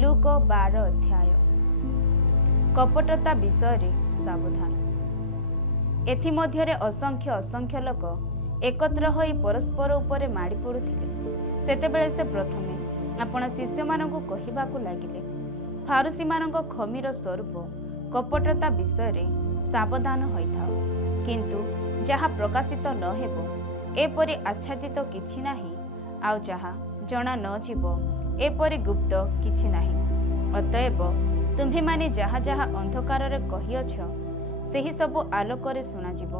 ଲୁକ 12 ଅଧ୍ୟାୟ। କପଟତା ବିଷୟରେ ସାବଧାନ। ଏଥିମଧ୍ୟରେ ଅସଂଖ୍ୟ ଅସଂଖ୍ୟ ଲୋକ ଏକତ୍ର ହୋଇ ପରସ୍ପର ଉପରେ ମାଡ଼ି ପଡ଼ୁଥିଲେ। ସେତେବେଳେ ସେ ପ୍ରଥମେ ଆପଣ ଶିଷ୍ୟମାନଙ୍କୁ କହିବାକୁ ଲାଗିଲେ, ଫାରୁସୀମାନଙ୍କ ଖମିର ସ୍ୱରୂପ କପଟତା ବିଷୟରେ ସାବଧାନ ହୋଇଥାଅ। କିନ୍ତୁ ଯାହା ପ୍ରକାଶିତ ନ ହେବ ଏପରି ଆଚ୍ଛାଦିତ କିଛି ନାହିଁ, ଆଉ ଯାହା ଜଣା ନ ଯିବ ଏପରି ଗୁପ୍ତ କିଛି ନାହିଁ। ଅତଏବ ତୁମ୍ଭେମାନେ ଯାହା ଯାହା ଅନ୍ଧକାରରେ କହିଅଛ ସେହି ସବୁ ଆଲୋକରେ ଶୁଣାଯିବ,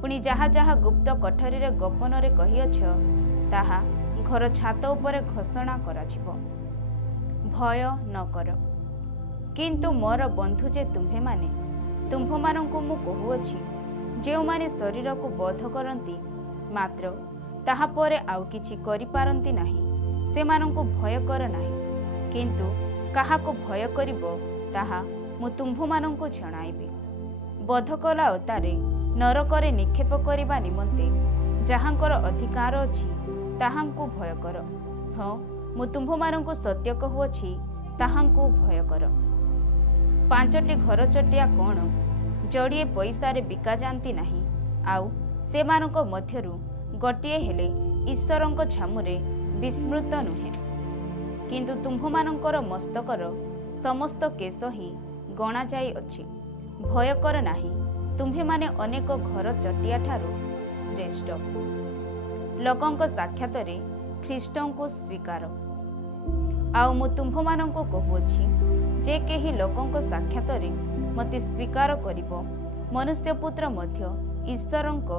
ପୁଣି ଯାହା ଯାହା ଗୁପ୍ତ କୋଠରୀରେ ଗୋପନରେ କହିଅଛ ତାହା ଘର ଛାତ ଉପରେ ଘୋଷଣା କରାଯିବ। ଭୟ ନ କର। କିନ୍ତୁ ମୋର ବନ୍ଧୁ ଯେ ତୁମ୍ଭମାନଙ୍କୁ ମୁଁ କହୁଅଛି, ଯେଉଁମାନେ ଶରୀରକୁ ବୋଧ କରନ୍ତି ମାତ୍ର ତାହାପରେ ଆଉ କିଛି କରିପାରନ୍ତି ନାହିଁ, ସେମାନଙ୍କୁ ଭୟ କର ନାହିଁ। କିନ୍ତୁ କାହାକୁ ଭୟ କରିବ ତାହା ମୁଁ ତୁମ୍ଭମାନଙ୍କୁ ଜଣାଇବି। ବୋଧ କଲା ଓତାରେ ନରକରେ ନିକ୍ଷେପ କରିବା ନିମନ୍ତେ ଯାହାଙ୍କର ଅଧିକାର ଅଛି ତାହାଙ୍କୁ ଭୟ କର। ହଁ, ମୁଁ ତୁମ୍ଭମାନଙ୍କୁ ସତ୍ୟ କହୁଅଛି, ତାହାଙ୍କୁ ଭୟ କର। 5ଟି ଘରଚଟିଆ କ'ଣ ଯୋଡ଼ିଏ ପଇସାରେ ବିକାଯାନ୍ତି ନାହିଁ? ଆଉ ସେମାନଙ୍କ ମଧ୍ୟରୁ ଗୋଟିଏ ହେଲେ ଈଶ୍ୱରଙ୍କ ଛାମୁରେ ବିସ୍ମୃତ ନୁହେଁ। କିନ୍ତୁ ତୁମ୍ଭମାନଙ୍କର ମସ୍ତକର ସମସ୍ତ କେଶ ହିଁ ଗଣାଯାଇଅଛି। ଭୟ କର ନାହିଁ, ତୁମ୍ଭେମାନେ ଅନେକ ଘର ଚଟିଆଠାରୁ ଶ୍ରେଷ୍ଠ। ଲୋକଙ୍କ ସାକ୍ଷାତରେ ଖ୍ରୀଷ୍ଟଙ୍କୁ ସ୍ୱୀକାର। ଆଉ ମୁଁ ତୁମ୍ଭମାନଙ୍କୁ କହୁଅଛି, ଯେ କେହି ଲୋକଙ୍କ ସାକ୍ଷାତରେ ମୋତେ ସ୍ୱୀକାର କରିବ, ମନୁଷ୍ୟପୁତ୍ର ମଧ୍ୟ ଈଶ୍ୱରଙ୍କ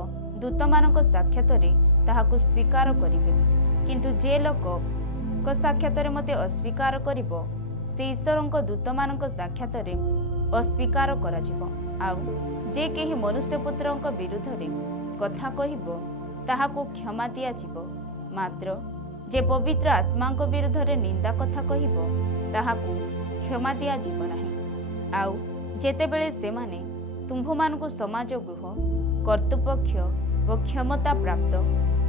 ଦୂତମାନଙ୍କ ସାକ୍ଷାତରେ ତାହାକୁ ସ୍ୱୀକାର କରିବେ। କିନ୍ତୁ ଯେ ଲୋକଙ୍କ ସାକ୍ଷାତରେ ମୋତେ ଅସ୍ୱୀକାର କରିବ, ସେ ଈଶ୍ୱରଙ୍କ ଦୂତମାନଙ୍କ ସାକ୍ଷାତରେ ଅସ୍ୱୀକାର କରାଯିବ। ଆଉ ଯେ କେହି ମନୁଷ୍ୟପୁତ୍ରଙ୍କ ବିରୁଦ୍ଧରେ କଥା କହିବ ତାହାକୁ କ୍ଷମା ଦିଆଯିବ, ମାତ୍ର ଯେ ପବିତ୍ର ଆତ୍ମାଙ୍କ ବିରୁଦ୍ଧରେ ନିନ୍ଦା କଥା କହିବ ତାହାକୁ କ୍ଷମା ଦିଆଯିବ ନାହିଁ। ଆଉ ଯେତେବେଳେ ସେମାନେ ତୁମ୍ଭମାନଙ୍କୁ ସମାଜ ଗୃହ, କର୍ତ୍ତୃପକ୍ଷ ଓ କ୍ଷମତା ପ୍ରାପ୍ତ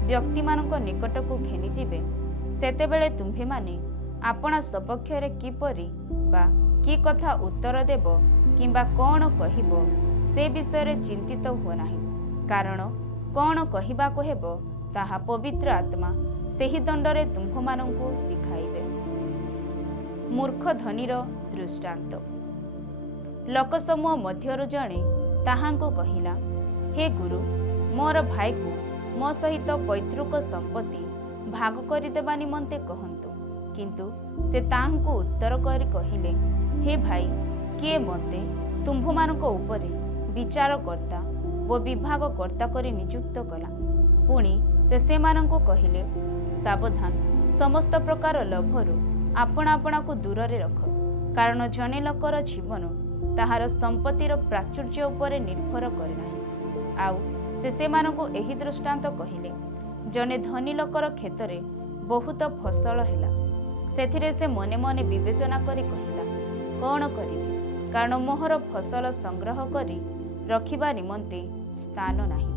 ବ୍ୟକ୍ତିମାନଙ୍କ ନିକଟକୁ ଘେନିଯିବେ, ସେତେବେଳେ ତୁମ୍ଭେମାନେ ଆପଣା ସପକ୍ଷରେ କିପରି ବା କି କଥା ଉତ୍ତର ଦେବ କିମ୍ବା କ'ଣ କହିବ ସେ ବିଷୟରେ ଚିନ୍ତିତ ହୁଅ ନାହିଁ। କାରଣ କ'ଣ କହିବାକୁ ହେବ ତାହା ପବିତ୍ର ଆତ୍ମା ସେହି ଦଣ୍ଡରେ ତୁମ୍ଭମାନଙ୍କୁ ଶିଖାଇବେ। ମୂର୍ଖ ଧନୀର ଦୃଷ୍ଟାନ୍ତ। ଲୋକସମୂହ ମଧ୍ୟରୁ ଜଣେ ତାହାଙ୍କୁ କହିଲା, ହେ ଗୁରୁ, ମୋର ଭାଇକୁ ମୋ ସହିତ ପୈତୃକ ସମ୍ପତ୍ତି ଭାଗ କରିଦେବା ନିମନ୍ତେ କହନ୍ତୁ। କିନ୍ତୁ ସେ ତାହାଙ୍କୁ ଉତ୍ତର କରି କହିଲେ, ହେ ଭାଇ, କିଏ ମୋତେ ତୁମ୍ଭମାନଙ୍କ ଉପରେ ବିଚାରକର୍ତ୍ତା ଓ ବିଭାଗ କର୍ତ୍ତା କରି ନିଯୁକ୍ତ କଲା? ପୁଣି ସେ ସେମାନଙ୍କୁ କହିଲେ, ସାବଧାନ, ସମସ୍ତ ପ୍ରକାର ଲୋଭରୁ ଆପଣା ଆପଣାକୁ ଦୂରରେ ରଖ। କାରଣ ଜଣେ ଲୋକର ଜୀବନ ତାହାର ସମ୍ପତ୍ତିର ପ୍ରାଚୁର୍ଯ୍ୟ ଉପରେ ନିର୍ଭର କରେ ନାହିଁ। ଆଉ ସେ ସେମାନଙ୍କୁ ଏହି ଦୃଷ୍ଟାନ୍ତ କହିଲେ, ଜଣେ ଧନୀ ଲୋକର କ୍ଷେତରେ ବହୁତ ଫସଲ ହେଲା। ସେଥିରେ ସେ ମନେ ମନେ ବିବେଚନା କରି କହିଲା, କ'ଣ କରିବି, କାରଣ ମୋହର ଫସଲ ସଂଗ୍ରହ କରି ରଖିବା ନିମନ୍ତେ ସ୍ଥାନ ନାହିଁ।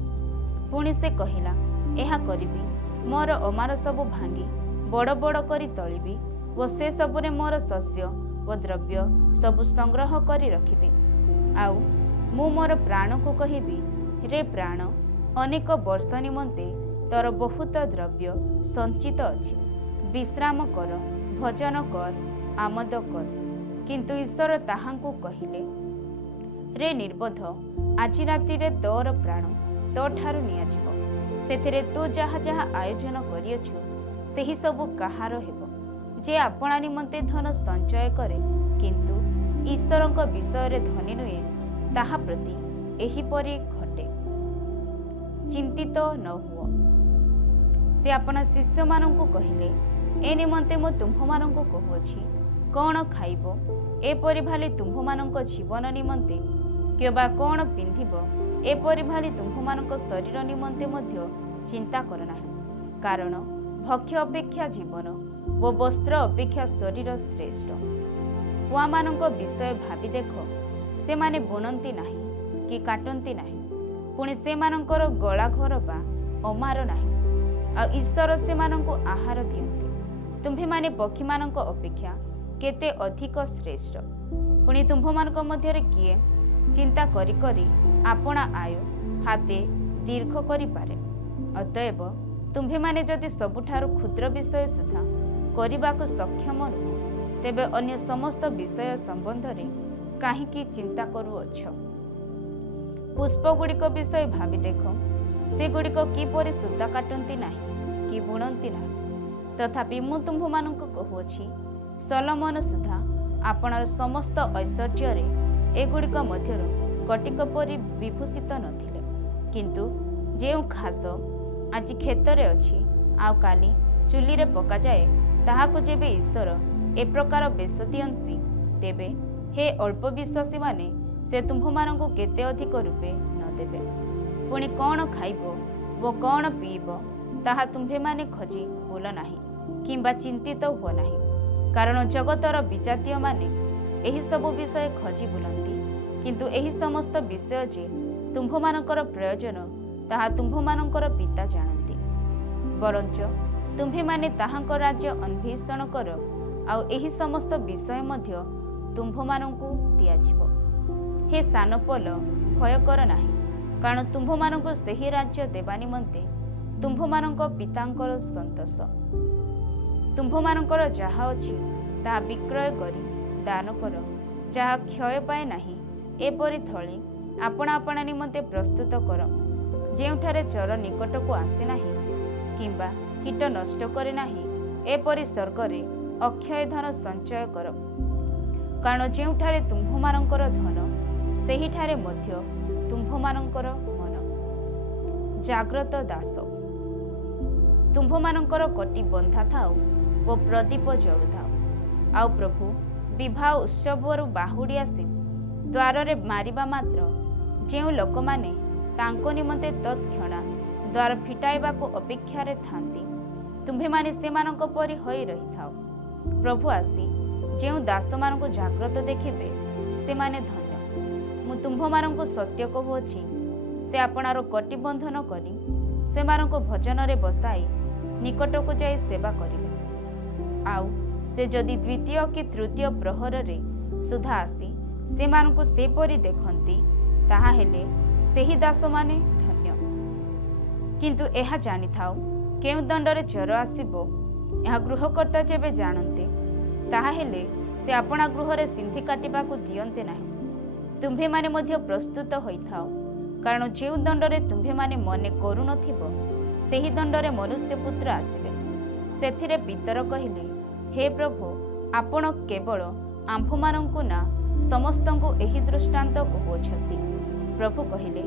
ପୁଣି ସେ କହିଲା, ଏହା କରିବି, ମୋର ଅମାର ସବୁ ଭାଙ୍ଗି ବଡ଼ ବଡ଼ କରି ତୋଳିବି ଓ ସେ ସବୁରେ ମୋର ଶସ୍ୟ ଓ ଦ୍ରବ୍ୟ ସବୁ ସଂଗ୍ରହ କରି ରଖିବି। ଆଉ ମୁଁ ମୋର ପ୍ରାଣକୁ କହିବି, ରେ ପ୍ରାଣ, ଅନେକ ବର୍ଷ ନିମନ୍ତେ ତୋର ବହୁତ ଦ୍ରବ୍ୟ ସଞ୍ଚିତ ଅଛି। ବିଶ୍ରାମ କର, ଭୋଜନ କର, ଆମୋଦ କର। କିନ୍ତୁ ଈଶ୍ୱର ତାହାଙ୍କୁ କହିଲେ, ରେ ନିର୍ବୋଧ, ଆଜି ରାତିରେ ତୋର ପ୍ରାଣ ତୋଠାରୁ ନିଆଯିବ। ସେଥିରେ ତୁ ଯାହା ଯାହା ଆୟୋଜନ କରିଅଛୁ ସେହି ସବୁ କାହାର ହେବ? ଯେ ଆପଣା ନିମନ୍ତେ ଧନ ସଞ୍ଚୟ କରେ କିନ୍ତୁ ଈଶ୍ୱରଙ୍କ ବିଷୟରେ ଧନୀ ନୁହେଁ, ତାହା ପ୍ରତି ଏହିପରି ଘଟେ। ଚିନ୍ତିତ ନ ହୁଅ। ସେ ଆପଣା ଶିଷ୍ୟମାନଙ୍କୁ କହିଲେ, ଏ ନିମନ୍ତେ ମୁଁ ତୁମ୍ଭମାନଙ୍କୁ କହୁଅଛି, କ'ଣ ଖାଇବ ଏପରି ଭାଲି ତୁମ୍ଭମାନଙ୍କ ଜୀବନ ନିମନ୍ତେ, କିମ୍ବା କ'ଣ ପିନ୍ଧିବ ଏପରି ଭାଲି ତୁମ୍ଭମାନଙ୍କ ଶରୀର ନିମନ୍ତେ ମଧ୍ୟ ଚିନ୍ତା କର ନାହିଁ। କାରଣ ଭକ୍ଷ୍ୟ ଅପେକ୍ଷା ଜୀବନ ଓ ବସ୍ତ୍ର ଅପେକ୍ଷା ଶରୀର ଶ୍ରେଷ୍ଠ। କୁଆମାନଙ୍କ ବିଷୟ ଭାବି ଦେଖ, ସେମାନେ ବୁଣନ୍ତି ନାହିଁ କି କାଟନ୍ତି ନାହିଁ, ପୁଣି ସେମାନଙ୍କର ଗଳାଘର ବା ଅମାର ନାହିଁ, ଆଉ ଈଶ୍ୱର ସେମାନଙ୍କୁ ଆହାର ଦିଅନ୍ତି। ତୁମ୍ଭେମାନେ ପକ୍ଷୀମାନଙ୍କ ଅପେକ୍ଷା କେତେ ଅଧିକ ଶ୍ରେଷ୍ଠ। ପୁଣି ତୁମ୍ଭମାନଙ୍କ ମଧ୍ୟରେ କିଏ ଚିନ୍ତା କରି କରି ଆପଣା ଆୟୁ ହାତେ ଦୀର୍ଘ କରିପାରେ? ଅତଏବ ତୁମ୍ଭେମାନେ ଯଦି ସବୁଠାରୁ କ୍ଷୁଦ୍ର ବିଷୟ ସୁଦ୍ଧା କରିବାକୁ ସକ୍ଷମ ନୁହଁ, ତେବେ ଅନ୍ୟ ସମସ୍ତ ବିଷୟ ସମ୍ବନ୍ଧରେ କାହିଁକି ଚିନ୍ତା କରୁଅଛ? ପୁଷ୍ପଗୁଡ଼ିକ ବିଷୟ ଭାବି ଦେଖ, ସେଗୁଡ଼ିକ କିପରି ସୂତା କାଟନ୍ତି ନାହିଁ କି ବୁଣନ୍ତି ନାହିଁ। ତଥାପି ମୁଁ ତୁମ୍ଭମାନଙ୍କୁ କହୁଅଛି, ସଲୋମନ ସୁଦ୍ଧା ଆପଣାର ସମସ୍ତ ଐଶ୍ୱର୍ଯ୍ୟରେ ଏଗୁଡ଼ିକ ମଧ୍ୟରୁ କଟିକ ପରି ବିଭୂଷିତ ନଥିଲେ। କିନ୍ତୁ ଯେଉଁ ଘାସ ଆଜି କ୍ଷେତରେ ଅଛି ଆଉ କାଲି ଚୁଲିରେ ପକାଯାଏ, ତାହାକୁ ଯେବେ ଈଶ୍ୱର ଏ ପ୍ରକାର ବେଶ ଦିଅନ୍ତି, ତେବେ ହେ ଅଳ୍ପ ବିଶ୍ୱାସୀମାନେ, ସେ ତୁମ୍ଭମାନଙ୍କୁ କେତେ ଅଧିକ ରୂପେ ନ ଦେବେ। ପୁଣି କ'ଣ ଖାଇବ ଓ କ'ଣ ପିଇବ, ତାହା ତୁମ୍ଭେମାନେ ଖୋଜି ବୁଲ ନାହିଁ କିମ୍ବା ଚିନ୍ତିତ ହୁଅ ନାହିଁ, କାରଣ ଜଗତର ବିଜାତୀୟମାନେ ଏହିସବୁ ବିଷୟ ଖୋଜି ବୁଲନ୍ତି। କିନ୍ତୁ ଏହି ସମସ୍ତ ବିଷୟ ଯେ ତୁମ୍ଭମାନଙ୍କର ପ୍ରୟୋଜନ, ତାହା ତୁମ୍ଭମାନଙ୍କର ପିତା ଜାଣନ୍ତି। ବରଞ୍ଚ ତୁମ୍ଭେମାନେ ତାହାଙ୍କ ରାଜ୍ୟ ଅନ୍ୱେଷଣ କର, ଆଉ ଏହି ସମସ୍ତ ବିଷୟ ମଧ୍ୟ ତୁମ୍ଭମାନଙ୍କୁ ଦିଆଯିବ। ହେ ସାନ ପୋଲ, ଭୟ କର ନାହିଁ, କାରଣ ତୁମ୍ଭମାନଙ୍କୁ ସେହି ରାଜ୍ୟ ଦେବା ନିମନ୍ତେ ତୁମ୍ଭମାନଙ୍କ ପିତାଙ୍କର ସନ୍ତୋଷ। ତୁମ୍ଭମାନଙ୍କର ଯାହା ଅଛି ତାହା ବିକ୍ରୟ କରି ଦାନ କର, ଯାହା କ୍ଷୟ ପାଏ ନାହିଁ, ଏପରି ଥଳି ଆପଣା ଆପଣା ନିମନ୍ତେ ପ୍ରସ୍ତୁତ କର, ଯେଉଁଠାରେ ଚୋର ନିକଟକୁ ଆସେ ନାହିଁ କିମ୍ବା କୀଟ ନଷ୍ଟ କରେ ନାହିଁ। ଏପରି ସ୍ୱର୍ଗରେ ଅକ୍ଷୟ ଧନ ସଞ୍ଚୟ କର, କାରଣ ଯେଉଁଠାରେ ତୁମ୍ଭମାନଙ୍କର ଧନ, ସେହିଠାରେ ମଧ୍ୟ ତୁମ୍ଭମାନଙ୍କର ମନ। ଜାଗ୍ରତ ଦାସ, ତୁମ୍ଭମାନଙ୍କର କଟି ବନ୍ଧା ଥାଉ ଓ ପ୍ରଦୀପ ଜଳୁଥାଉ। ଆଉ ପ୍ରଭୁ ବିବାହ ଉତ୍ସବରୁ ବାହୁଡ଼ି ଆସି ଦ୍ୱାରରେ ମାରିବା ମାତ୍ର ଯେଉଁ ଲୋକମାନେ ତାଙ୍କ ନିମନ୍ତେ ତତ୍କ୍ଷଣା ଦ୍ୱାର ଫିଟାଇବାକୁ ଅପେକ୍ଷାରେ ଥାନ୍ତି, ତୁମ୍ଭେମାନେ ସେମାନଙ୍କ ପରି ହୋଇ ରହିଥାଅ। ପ୍ରଭୁ ଆସି ଯେଉଁ ଦାସମାନଙ୍କୁ ଜାଗ୍ରତ ଦେଖିବେ, ସେମାନେ ଧନ୍ୟ। ମୁଁ ତୁମ୍ଭମାନଙ୍କୁ ସତ୍ୟ କହୁଅଛି, ସେ ଆପଣାର କଟି ବନ୍ଧନ କରି ସେମାନଙ୍କୁ ଭୋଜନରେ ବସାଇ ନିକଟକୁ ଯାଇ ସେବା କରିବେ। ଆଉ ସେ ଯଦି ଦ୍ୱିତୀୟ କି ତୃତୀୟ ପ୍ରହରରେ ସୁଦ୍ଧା ଆସି ସେମାନଙ୍କୁ ସେପରି ଦେଖନ୍ତି, ତାହାହେଲେ ସେହି ଦାସମାନେ ଧନ୍ୟ। କିନ୍ତୁ ଏହା ଜାଣିଥାଅ, କେଉଁ ଦଣ୍ଡରେ ଚୋର ଆସିବ, ଏହା ଗୃହକର୍ତ୍ତା ଯେବେ ଜାଣନ୍ତେ, ତାହାହେଲେ ସେ ଆପଣା ଗୃହରେ ସିନ୍ଧି କାଟିବାକୁ ଦିଅନ୍ତେ ନାହିଁ। ତୁମ୍ଭେମାନେ ମଧ୍ୟ ପ୍ରସ୍ତୁତ ହୋଇଥାଅ, କାରଣ ଯେଉଁ ଦଣ୍ଡରେ ତୁମ୍ଭେମାନେ ମନେ କରୁନଥିବ, ସେହି ଦଣ୍ଡରେ ମନୁଷ୍ୟପୁତ୍ର ଆସିବେ। ସେଥିରେ ପିତର କହିଲେ, ହେ ପ୍ରଭୁ, ଆପଣ କେବଳ ଆମ୍ଭମାନଙ୍କୁ ନା ସମସ୍ତଙ୍କୁ ଏହି ଦୃଷ୍ଟାନ୍ତ କହୁଅଛନ୍ତି? ପ୍ରଭୁ କହିଲେ,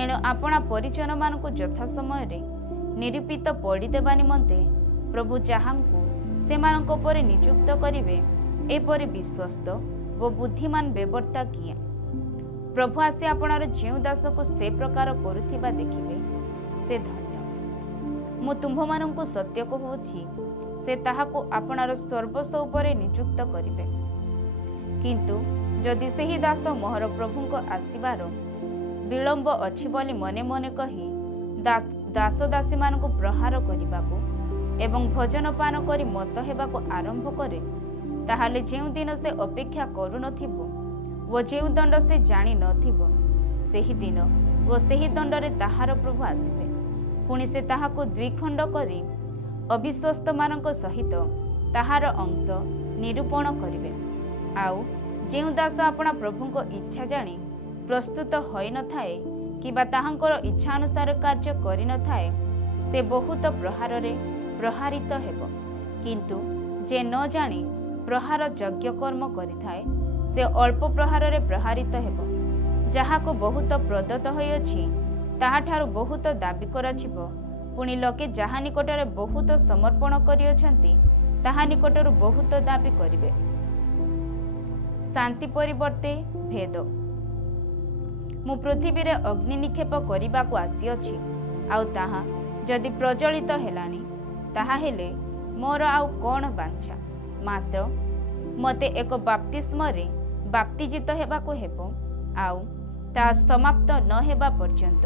ଏଣୁ ଆପଣା ପରିଜନମାନଙ୍କୁ ଯଥା ସମୟରେ ନିରୂପିତ ପଡ଼ିଦେବା ନିମନ୍ତେ ପ୍ରଭୁ ଯାହାଙ୍କୁ ସେମାନଙ୍କ ଉପରେ ନିଯୁକ୍ତ କରିବେ, ଏପରି ବିଶ୍ୱସ୍ତ ଓ ବୁଦ୍ଧିମାନ ବେବର୍ତ୍ତା କିଏ? ପ୍ରଭୁ ଆସି ଆପଣାର ଯେଉଁ ଦାସକୁ ସେ ପ୍ରକାର କରୁଥିବା ଦେଖିବେ, ସେ ଧନ୍ୟ। ମୁଁ ତୁମ୍ଭମାନଙ୍କୁ ସତ୍ୟ କହୁଅଛି, ସେ ତାହାକୁ ଆପଣାର ସର୍ବସ୍ୱ ଉପରେ ନିଯୁକ୍ତ କରିବେ। କିନ୍ତୁ ଯଦି ସେହି ଦାସ ମୋହର ପ୍ରଭୁଙ୍କ ଆସିବାର ବିଳମ୍ବ ଅଛି ବୋଲି ମନେ ମନେ କହି ଦାସ ଦାସୀମାନଙ୍କୁ ପ୍ରହାର କରିବାକୁ ଏବଂ ଭୋଜନ ପାନ କରି ମତ ହେବାକୁ ଆରମ୍ଭ କରେ, ତାହେଲେ ଯେଉଁଦିନ ସେ ଅପେକ୍ଷା କରୁନଥିବ ଓ ଯେଉଁ ଦଣ୍ଡ ସେ ଜାଣିନଥିବ, ସେହି ଦିନ ଓ ସେହି ଦଣ୍ଡରେ ତାହାର ପ୍ରଭୁ ଆସିବେ। ପୁଣି ସେ ତାହାକୁ ଦ୍ୱିଖଣ୍ଡ କରି ଅବିଶ୍ୱସ୍ତମାନଙ୍କ ସହିତ ତାହାର ଅଂଶ ନିରୂପଣ କରିବେ। ଆଉ ଯେଉଁ ଦାସ ଆପଣା ପ୍ରଭୁଙ୍କ ଇଚ୍ଛା ଜାଣି ପ୍ରସ୍ତୁତ ହୋଇନଥାଏ କିମ୍ବା ତାହାଙ୍କର ଇଚ୍ଛା ଅନୁସାର କାର୍ଯ୍ୟ କରିନଥାଏ, ସେ ବହୁତ ପ୍ରହାରରେ ପ୍ରହାରିତ ହେବ। କିନ୍ତୁ ଯେ ନ ଜାଣି ପ୍ରହାର ଯୋଗ୍ୟ କର୍ମ କରିଥାଏ, ସେ ଅଳ୍ପ ପ୍ରହାରରେ ପ୍ରହାରିତ ହେବ। ଯାହାକୁ ବହୁତ ପ୍ରଦତ୍ତ ହୋଇଅଛି, ତାହାଠାରୁ ବହୁତ ଦାବି କରାଯିବ। ପୁଣି ଲୋକେ ଯାହା ନିକଟରେ ବହୁତ ସମର୍ପଣ କରିଅଛନ୍ତି, ତାହା ନିକଟରୁ ବହୁତ ଦାବି କରିବେ। ଶାନ୍ତି ପରିବର୍ତ୍ତେ ଭେଦ। ମୁଁ ପୃଥିବୀରେ ଅଗ୍ନି ନିକ୍ଷେପ କରିବାକୁ ଆସିଅଛି, ଆଉ ତାହା ଯଦି ପ୍ରଜ୍ୱଳିତ ହେଲାଣି, ତାହାହେଲେ ମୋର ଆଉ କ'ଣ ବାଞ୍ଛା? ମାତ୍ର ମୋତେ ଏକ ବାପ୍ତିସ୍ମରେ ବାପ୍ତିଜିତ ହେବାକୁ ହେବ, ଆଉ ତାହା ସମାପ୍ତ ନ ହେବା ପର୍ଯ୍ୟନ୍ତ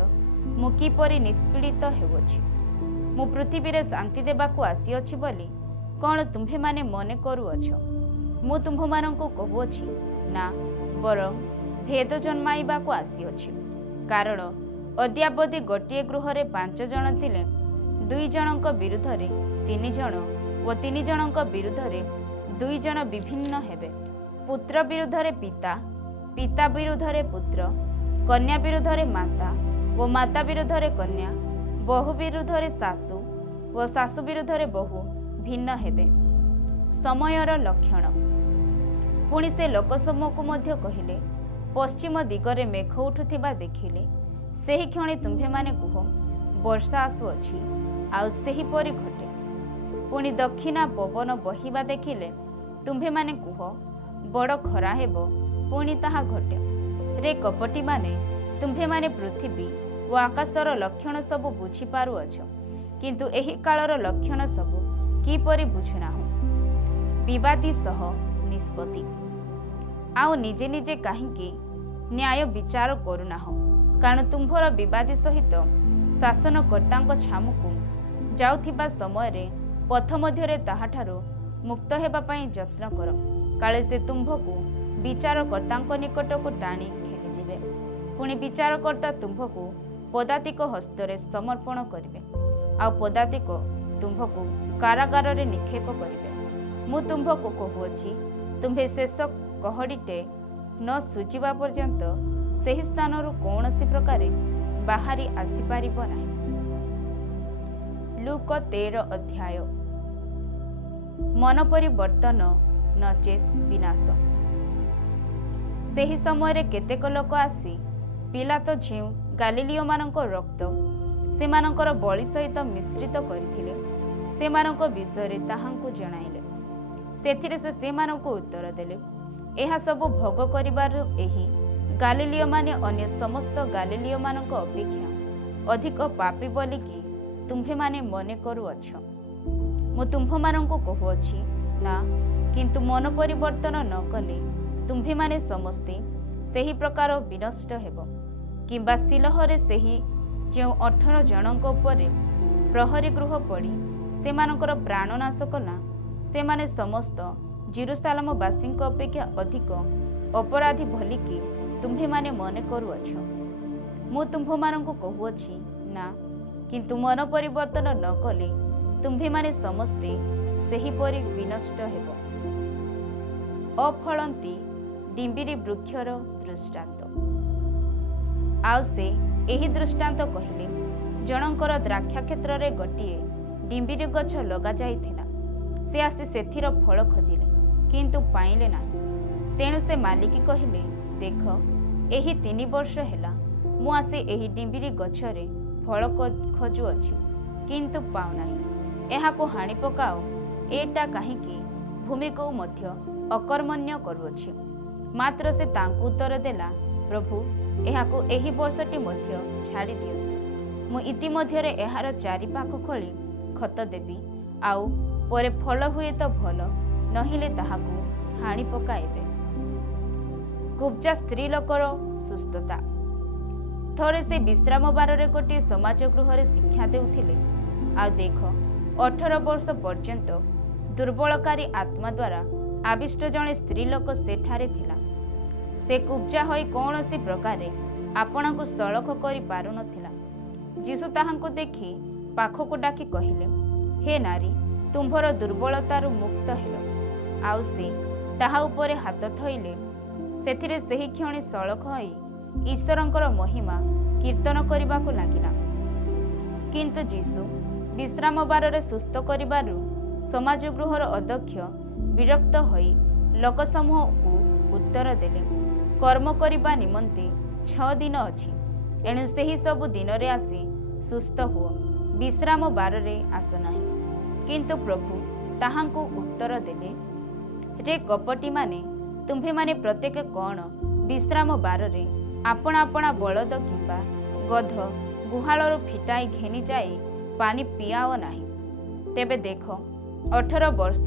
ମୁଁ କିପରି ନିଷ୍ପୀଡ଼ିତ ହେଉଅଛି। ମୁଁ ପୃଥିବୀରେ ଶାନ୍ତି ଦେବାକୁ ଆସିଅଛି ବୋଲି କ'ଣ ତୁମ୍ଭେମାନେ ମନେ କରୁଅଛ? ମୁଁ ତୁମ୍ଭମାନଙ୍କୁ କହୁଅଛି ନା, ବରଂ ଭେଦ ଜନ୍ମାଇବାକୁ ଆସିଅଛି। କାରଣ ଅଦ୍ୟାବଧି ଗୋଟିଏ ଗୃହରେ 5 ଜଣ ଥିଲେ, 2 ଜଣଙ୍କ ବିରୁଦ୍ଧରେ 3 ଜଣ ଓ 3 ଜଣଙ୍କ ବିରୁଦ୍ଧରେ 2 ଜଣ ବିଭିନ୍ନ ହେବେ। ପୁତ୍ର ବିରୁଦ୍ଧରେ ପିତା, ପିତା ବିରୁଦ୍ଧରେ ପୁତ୍ର, କନ୍ୟା ବିରୁଦ୍ଧରେ ମାତା ଓ ମାତା ବିରୁଦ୍ଧରେ କନ୍ୟା, ବୋହୂ ବିରୁଦ୍ଧରେ ଶାଶୁ ଓ ଶାଶୁ ବିରୁଦ୍ଧରେ ବୋହୂ ଭିନ୍ନ ହେବେ। ସମୟର ଲକ୍ଷଣ। ପୁଣି ସେ ଲୋକସମୂହକୁ ମଧ୍ୟ କହିଲେ, ପଶ୍ଚିମ ଦିଗରେ ମେଘ ଉଠୁଥିବା ଦେଖିଲେ ସେହି କ୍ଷଣି ତୁମ୍ଭେମାନେ କୁହ, ବର୍ଷା ଆସୁଅଛି, ଆଉ ସେହିପରି ଘଟେ। ପୁଣି ଦକ୍ଷିଣା ପବନ ବହିବା ଦେଖିଲେ ତୁମ୍ଭେମାନେ କୁହ, ବଡ଼ ଖରା ହେବ, ପୁଣି ତାହା ଘଟେ। ରେ କପଟିମାନେ, ତୁମ୍ଭେମାନେ ପୃଥିବୀ ଓ ଆକାଶର ଲକ୍ଷଣ ସବୁ ବୁଝିପାରୁଅଛ, କିନ୍ତୁ ଏହି କାଳର ଲକ୍ଷଣ ସବୁ କିପରି ବୁଝୁନାହୁଁ? ବିବାଦୀ ସହ ନିଷ୍ପତ୍ତି। ଆଉ ନିଜେ ନିଜେ କାହିଁକି ନ୍ୟାୟ ବିଚାର କରୁନାହଁ? କାରଣ ତୁମ୍ଭର ବିବାଦୀ ସହିତ ଶାସନକର୍ତ୍ତାଙ୍କ ଛାମୁକୁ ଯାଉଥିବା ସମୟରେ ପଥ ମଧ୍ୟରେ ତାହାଠାରୁ ମୁକ୍ତ ହେବା ପାଇଁ ଯତ୍ନ କର, କାଳେ ସେ ତୁମ୍ଭକୁ ବିଚାରକର୍ତ୍ତାଙ୍କ ନିକଟକୁ ଟାଣି ଘେନିଯିବେ। ପୁଣି ବିଚାରକର୍ତ୍ତା ତୁମ୍ଭକୁ ପଦାତିକ ହସ୍ତରେ ସମର୍ପଣ କରିବେ, ଆଉ ପଦାତିକ ତୁମ୍ଭକୁ କାରାଗାରରେ ନିକ୍ଷେପ କରିବେ। ମୁଁ ତୁମ୍ଭକୁ କହୁଅଛି, ତୁମ୍ଭେ ଶେଷ କହଡ଼ିଟେ ନ ସୁଜିବା ପର୍ଯ୍ୟନ୍ତ ସେହି ସ୍ଥାନରୁ କୌଣସି ପ୍ରକାରେ ବାହାରି ଆସିପାରିବ ନାହିଁ। ଲୁକ 13 ଅଧ୍ୟାୟ। ମନ ପରିବର୍ତ୍ତନ ନଚେତ୍ ବିନାଶ। ସେହି ସମୟରେ କେତେକ ଲୋକ ଆସି ପିଲାତ ଯେଉଁ ଗାଲିଲୀୟମାନଙ୍କ ରକ୍ତ ସେମାନଙ୍କର ବଳି ସହିତ ମିଶ୍ରିତ କରିଥିଲେ, ସେମାନଙ୍କ ବିଷୟରେ ତାହାଙ୍କୁ ଜଣାଇଲେ। ସେଥିରେ ସେ ସେମାନଙ୍କୁ ଉତ୍ତର ଦେଲେ, ଏହା ସବୁ ଭୋଗ କରିବାରୁ ଏହି ଗାଲିଲୀୟମାନେ ଅନ୍ୟ ସମସ୍ତ ଗାଲିଲୀୟମାନଙ୍କ ଅପେକ୍ଷା ଅଧିକ ପାପୀ ବୋଲିକି ତୁମ୍ଭେମାନେ ମନେ କରୁଅଛ। ମୁଁ ତୁମ୍ଭମାନଙ୍କୁ କହୁଅଛି ନା, କିନ୍ତୁ ମନ ପରିବର୍ତ୍ତନ ନ କଲେ ତୁମ୍ଭେମାନେ ସମସ୍ତେ ସେହି ପ୍ରକାର ବିନଷ୍ଟ ହେବ। କିମ୍ବା ଶିଲୋହରେ ସେହି ଯେଉଁ 18 ଜଣଙ୍କ ଉପରେ ପ୍ରହରୀ ଗୃହ ପଡ଼ି ସେମାନଙ୍କର ପ୍ରାଣନାଶ କଲା, ସେମାନେ ସମସ୍ତ ଜେରୁସାଲେମବାସୀଙ୍କ ଅପେକ୍ଷା ଅଧିକ ଅପରାଧୀ ଭଲିକି ତୁମ୍ଭେମାନେ ମନେ କରୁଅଛ। ମୁଁ ତୁମ୍ଭମାନଙ୍କୁ କହୁଅଛି ନା, କିନ୍ତୁ ମନ ପରିବର୍ତ୍ତନ ନ କଲେ ତୁମ୍ଭେମାନେ ସମସ୍ତେ ସେହିପରି ବିନଷ୍ଟ ହେବ। ଅଫଳନ୍ତି ଡିମ୍ବିରି ବୃକ୍ଷର ଦୃଷ୍ଟାନ୍ତ। ଆଉ ସେ ଏହି ଦୃଷ୍ଟାନ୍ତ କହିଲେ, ଜଣଙ୍କର ଦ୍ରାକ୍ଷା କ୍ଷେତ୍ରରେ ଗୋଟିଏ ଡିମ୍ବିରି ଗଛ ଲଗାଯାଇଥିଲା। ସେ ଆସି ସେଥିର ଫଳ ଖୋଜିଲେ, କିନ୍ତୁ ପାଇଲେ ନାହିଁ। ତେଣୁ ସେ ମାଲିକ କହିଲେ, ଦେଖ, ଏହି 3 ବର୍ଷ ହେଲା ମୁଁ ଆସି ଏହି ଡିମ୍ବିରି ଗଛରେ ଫଳ ଖୋଜୁଅଛି, କିନ୍ତୁ ପାଉନାହିଁ। ଏହାକୁ ହାଣି ପକାଅ। ଏଇଟା କାହିଁକି ଭୂମିକୁ ମଧ୍ୟ ଅକର୍ମଣ୍ୟ କରୁଅଛି? ମାତ୍ର ସେ ତାଙ୍କୁ ଉତ୍ତର ଦେଲା, ପ୍ରଭୁ, ଏହାକୁ ଏହି ବର୍ଷଟି ମଧ୍ୟ ଛାଡ଼ି ଦିଅନ୍ତୁ। ମୁଁ ଇତିମଧ୍ୟରେ ଏହାର ଚାରିପାଖ ଖୋଳି ଖତ ଦେବି, ଆଉ ପରେ ଫଳ ହୁଏ ତ ଭଲ, ନହେଲେ ତାହାକୁ ହାଣି ପକାଇବେ। କୁବ୍ଜା ସ୍ତ୍ରୀ ଲୋକର ସୁସ୍ଥତା। ଥରେ ସେ ବିଶ୍ରାମ ବାରରେ ଗୋଟିଏ ସମାଜ ଗୃହରେ ଶିକ୍ଷା ଦେଉଥିଲେ। ଆଉ ଦେଖ, 18 ବର୍ଷ ପର୍ଯ୍ୟନ୍ତ ଦୁର୍ବଳକାରୀ ଆତ୍ମା ଦ୍ୱାରା ଆବିଷ୍ଟ ଜଣେ ସ୍ତ୍ରୀ ଲୋକ ସେଠାରେ ଥିଲା। ସେ କୁବ୍ଜା ହୋଇ କୌଣସି ପ୍ରକାରେ ଆପଣାକୁ ସଳଖ କରିପାରୁନଥିଲା। ଯୀଶୁ ତାହାଙ୍କୁ ଦେଖି ପାଖକୁ ଡାକି କହିଲେ, ହେ ନାରୀ, ତୁମ୍ଭର ଦୁର୍ବଳତାରୁ ମୁକ୍ତ ହେଲ। ଆଉ ସେ ତାହା ଉପରେ ହାତ ଥୋଇଲେ। ସେଥିରେ ସେହି କ୍ଷଣି ସଳଖ ହୋଇ ଈଶ୍ୱରଙ୍କର ମହିମା କୀର୍ତ୍ତନ କରିବାକୁ ଲାଗିଲା। କିନ୍ତୁ ଯୀଶୁ ବିଶ୍ରାମ ବାରରେ ସୁସ୍ଥ କରିବାରୁ ସମାଜ ଗୃହର ଅଧ୍ୟକ୍ଷ ବିରକ୍ତ ହୋଇ ଲୋକସମୂହକୁ ଉତ୍ତର ଦେଲେ, କର୍ମ କରିବା ନିମନ୍ତେ 6 ଦିନ ଅଛି, ଏଣୁ ସେହି ସବୁ ଦିନରେ ଆସି ସୁସ୍ଥ ହୁଅ, ବିଶ୍ରାମ ବାରରେ ଆସ ନାହିଁ। କିନ୍ତୁ ପ୍ରଭୁ ତାହାଙ୍କୁ ଉତ୍ତର ଦେଲେ, ରେ କପଟିମାନେ, ତୁମ୍ଭେମାନେ ପ୍ରତ୍ୟେକ କ'ଣ ବିଶ୍ରାମ ବାରରେ ଆପଣା ଆପଣା ବଳଦ କିମ୍ବା ଗଧ ଗୁହାଳରୁ ଫିଟାଇ ଘେନି ଯାଇ ପାଣି ପିଆଅ ନାହିଁ? ତେବେ ଦେଖ, 18 ବର୍ଷ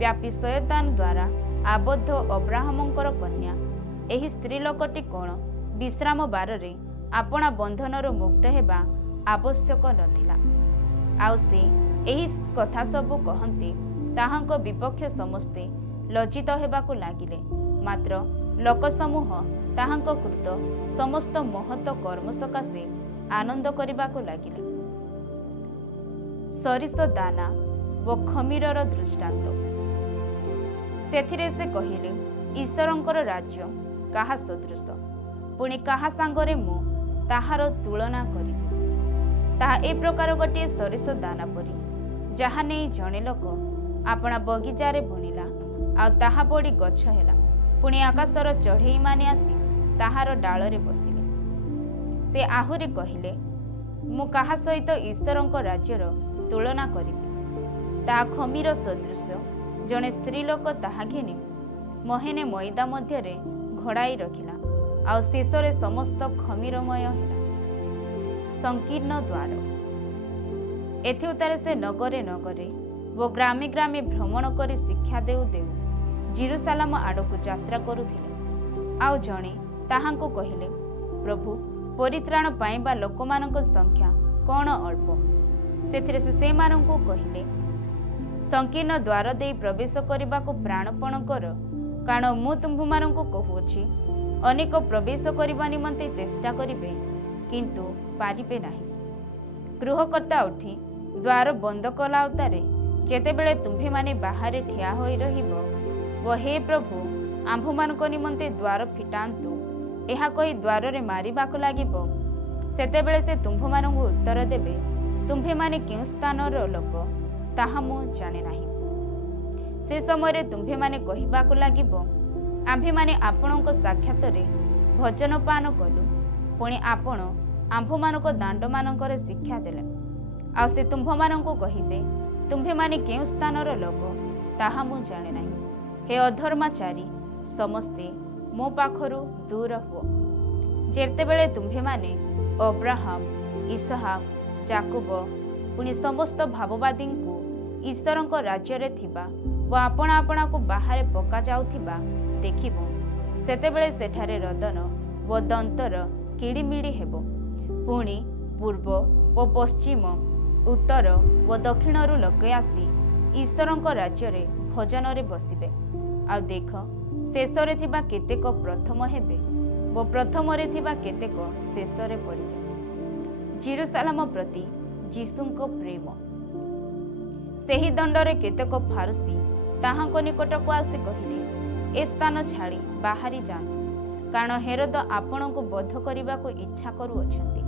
ବ୍ୟାପୀ ଶୟତାନ ଦ୍ୱାରା ଆବଦ୍ଧ ଅବ୍ରାହମଙ୍କର କନ୍ୟା ଏହି ସ୍ତ୍ରୀ ଲୋକଟି କ'ଣ ବିଶ୍ରାମ ବାରରେ ଆପଣା ବନ୍ଧନରୁ ମୁକ୍ତ ହେବା ଆବଶ୍ୟକ ନଥିଲା? ଆଉ ସେ ଏହି କଥା ସବୁ କହନ୍ତି ତାହାଙ୍କ ବିପକ୍ଷ ସମସ୍ତେ ଲଜ୍ଜିତ ହେବାକୁ ଲାଗିଲେ। ମାତ୍ର ଲୋକସମୂହ ତାହାଙ୍କ କୃତ ସମସ୍ତ ମହତ କର୍ମ ସକାଶେ ଆନନ୍ଦ କରିବାକୁ ଲାଗିଲେ। ସରିଷ ଦାନା ଓ ଖମିରର ଦୃଷ୍ଟାନ୍ତ। ସେଥିରେ ସେ କହିଲେ, ଈଶ୍ୱରଙ୍କର ରାଜ୍ୟ କାହା ସଦୃଶ, ପୁଣି କାହା ସାଙ୍ଗରେ ମୁଁ ତାହାର ତୁଳନା କରିବି। ତାହା ଏ ପ୍ରକାର ଗୋଟିଏ ସରିଷ ଦାନା ପରି, ଯାହା ନେଇ ଜଣେ ଲୋକ ଆପଣା ବଗିଚାରେ ବୁଣିଲା, ଆଉ ତାହା ବଢ଼ି ଗଛ ହେଲା। ପୁଣି ଆକାଶର ଚଢ଼େଇମାନେ ଆସି ତାହାର ଡାଳରେ ବସିଲେ। ସେ ଆହୁରି କହିଲେ, ମୁଁ କାହା ସହିତ ଈଶ୍ୱରଙ୍କ ରାଜ୍ୟର ତୁଳନା କରିବି। ତାହା ଖମିର ସଦୃଶ। ଜଣେ ସ୍ତ୍ରୀ ଲୋକ ତାହା ଘେନି ମହେନେ ମଇଦା ମଧ୍ୟରେ ଘୋଡ଼ାଇ ରଖିଲା, ଆଉ ଶେଷରେ ସମସ୍ତ ଖମିରମୟ ହେଲା। ସଂକୀର୍ଣ୍ଣ ଦ୍ୱାର। ଏଥିଉତ୍ତାରେ ସେ ନଗରେ ନଗରେ ଓ ଗ୍ରାମେ ଗ୍ରାମେ ଭ୍ରମଣ କରି ଶିକ୍ଷା ଦେଉ ଦେଉ ଜିରୁସାଲାମ ଆଡ଼କୁ ଯାତ୍ରା କରୁଥିଲେ। ଆଉ ଜଣେ ତାହାଙ୍କୁ କହିଲେ, ପ୍ରଭୁ, ପରିତ୍ରାଣ ପାଇବା ଲୋକମାନଙ୍କ ସଂଖ୍ୟା କ'ଣ ଅଳ୍ପ? ସେଥିରେ ସେ ସେମାନଙ୍କୁ କହିଲେ, ସଂକୀର୍ଣ୍ଣ ଦ୍ୱାର ଦେଇ ପ୍ରବେଶ କରିବାକୁ ପ୍ରାଣପଣ କର, କାରଣ ମୁଁ ତୁମ୍ଭମାନଙ୍କୁ କହୁଅଛି, ଅନେକ ପ୍ରବେଶ କରିବା ନିମନ୍ତେ ଚେଷ୍ଟା କରିବେ, କିନ୍ତୁ ପାରିବେ ନାହିଁ। ଗୃହକର୍ତ୍ତା ଉଠି ଦ୍ୱାର ବନ୍ଦ କଲା ଉତ୍ତାରେ ଯେତେବେଳେ ତୁମ୍ଭେମାନେ ବାହାରେ ଠିଆ ହୋଇ ରହିବ ଓ ହେ ପ୍ରଭୁ, ଆମ୍ଭମାନଙ୍କ ନିମନ୍ତେ ଦ୍ୱାର ଫିଟାନ୍ତୁ, ଏହା କହି ଦ୍ୱାରରେ ମାରିବାକୁ ଲାଗିବ, ସେତେବେଳେ ସେ ତୁମ୍ଭମାନଙ୍କୁ ଉତ୍ତର ଦେବେ, ତୁମ୍ଭେମାନେ କେଉଁ ସ୍ଥାନର ଲୋକ, ତାହା ମୁଁ ଜାଣେ ନାହିଁ। ସେ ସମୟରେ ତୁମ୍ଭେମାନେ କହିବାକୁ ଲାଗିବ, ଆମ୍ଭେମାନେ ଆପଣଙ୍କ ସାକ୍ଷାତରେ ଭୋଜନ ପାନ କଲୁ, ପୁଣି ଆପଣ ଆମ୍ଭମାନଙ୍କ ଦାଣ୍ଡମାନଙ୍କରେ ଶିକ୍ଷା ଦେଲେ। ଆଉ ସେ ତୁମ୍ଭମାନଙ୍କୁ କହିବେ, ତୁମ୍ଭେମାନେ କେଉଁ ସ୍ଥାନର ଲୋକ, ତାହା ମୁଁ ଜାଣେ ନାହିଁ। ହେ ଅଧର୍ମାଚାରୀ, ସମସ୍ତେ ମୋ ପାଖରୁ ଦୂର ହୁଅ। ଯେତେବେଳେ ତୁମ୍ଭେମାନେ ଅବ୍ରାହମ, ଇସହାକ, ଯାକୁବ, ପୁଣି ସମସ୍ତ ଭାବବାଦୀଙ୍କୁ ଈଶ୍ୱରଙ୍କ ରାଜ୍ୟରେ ଥିବା ଓ ଆପଣା ଆପଣାକୁ ବାହାରେ ପକାଯାଉଥିବା ଦେଖିବ, ସେତେବେଳେ ସେଠାରେ ରୋଦନ ଓ ଦନ୍ତର କିଳିମିଳି ହେବ। ପୁଣି ପୂର୍ବ ଓ ପଶ୍ଚିମ, ଉତ୍ତର ଓ ଦକ୍ଷିଣରୁ ଲୋକେ ଆସି ଈଶ୍ୱରଙ୍କ ରାଜ୍ୟରେ ଭୋଜନରେ ବସିବେ। ଆଉ ଦେଖ, ଶେଷରେ ଥିବା କେତେକ ପ୍ରଥମ ହେବେ ଓ ପ୍ରଥମରେ ଥିବା କେତେକ ଶେଷରେ ପଡ଼ିବେ। ଜିରୁସାଲାମ ପ୍ରତି ଯୀଶୁଙ୍କ ପ୍ରେମ। ସେହି ଦଣ୍ଡରେ କେତେକ ଫାରୁସୀ ତାହାଙ୍କ ନିକଟକୁ ଆସି କହିଲେ, ଏ ସ୍ଥାନ ଛାଡ଼ି ବାହାରି ଯାଆନ୍ତୁ, କାରଣ ହେରୋଦ ଆପଣଙ୍କୁ ବଧ କରିବାକୁ ଇଚ୍ଛା କରୁଅଛନ୍ତି।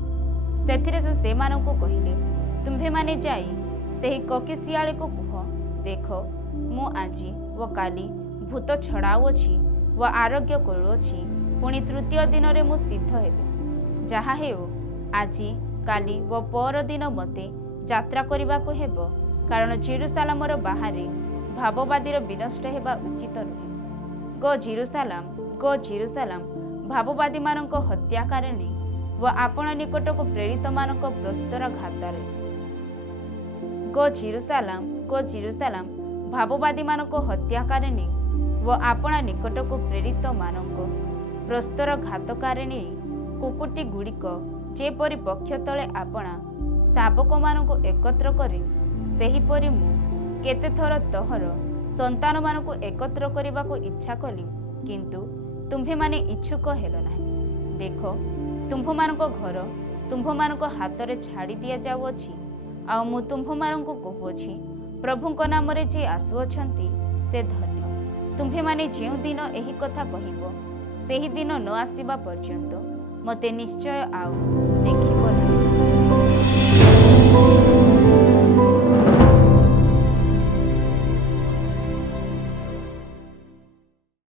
ସେଥିରେ ସେ ସେମାନଙ୍କୁ କହିଲେ, ତୁମ୍ଭେମାନେ ଯାଇ ସେହି କୋକିଶିଆଳିକୁ କୁହ, ଦେଖ, ମୁଁ ଆଜି ଓ କାଲି ଭୂତ ଛଡ଼ାଉଅଛି ଓ ଆରୋଗ୍ୟ କରୁଅଛି, ପୁଣି ତୃତୀୟ ଦିନରେ ମୁଁ ସିଦ୍ଧ ହେବି। ଯାହା ହେଉ, ଆଜି, କାଲି ଓ ପରଦିନ ମୋତେ ଯାତ୍ରା କରିବାକୁ ହେବ, କାରଣ ଜେରୁସାଲାମର ବାହାରେ ଭାବବାଦୀର ବିନଷ୍ଟ ହେବା ଉଚିତ ନୁହେଁ। ଗୋ ଜେରୁସାଲାମ, ଗୋ ଜେରୁସାଲାମ, ଭାବବାଦୀମାନଙ୍କ ହତ୍ୟାକାରିଣୀ ଓ ଆପଣ ନିକଟକୁ ପ୍ରେରିତମାନଙ୍କ ପ୍ରସ୍ତରଘାତରେ। ଗୋ ଜେରୁସାଲାମ, ଗୋ ଜେରୁସାଲାମ, ଭାବବାଦୀମାନଙ୍କ ହତ୍ୟାକାରିଣୀ ଓ ଆପଣା ନିକଟକୁ ପ୍ରେରିତମାନଙ୍କ ପ୍ରସ୍ତରଘାତକାରିଣୀ। କୁକୁଟି ଗୁଡ଼ିକ ଯେପରି ପକ୍ଷ ତଳେ ଆପଣା ଶାବକମାନଙ୍କୁ ଏକତ୍ର କରେ, ସେହିପରି ମୁଁ କେତେଥର ତୋହର ସନ୍ତାନମାନଙ୍କୁ ଏକତ୍ର କରିବାକୁ ଇଚ୍ଛା କଲି, କିନ୍ତୁ ତୁମ୍ଭେମାନେ ଇଚ୍ଛୁକ ହେଲ ନାହିଁ। ଦେଖ, ତୁମ୍ଭମାନଙ୍କ ଘର ତୁମ୍ଭମାନଙ୍କ ହାତରେ ଛାଡ଼ି ଦିଆଯାଉଅଛି। ଆଉ ମୁଁ ତୁମ୍ଭମାନଙ୍କୁ କହୁଅଛି, ପ୍ରଭୁଙ୍କ ନାମରେ ଯିଏ ଆସୁଅଛନ୍ତି, ସେ ଧନ୍ୟ। ତୁମ୍ଭେମାନେ ଯେଉଁଦିନ ଏହି କଥା କହିବ, ସେହି ଦିନ ନ ଆସିବା ପର୍ଯ୍ୟନ୍ତ ମୋତେ ନିଶ୍ଚୟ ଆଉ ଦେଖିବ ନାହିଁ।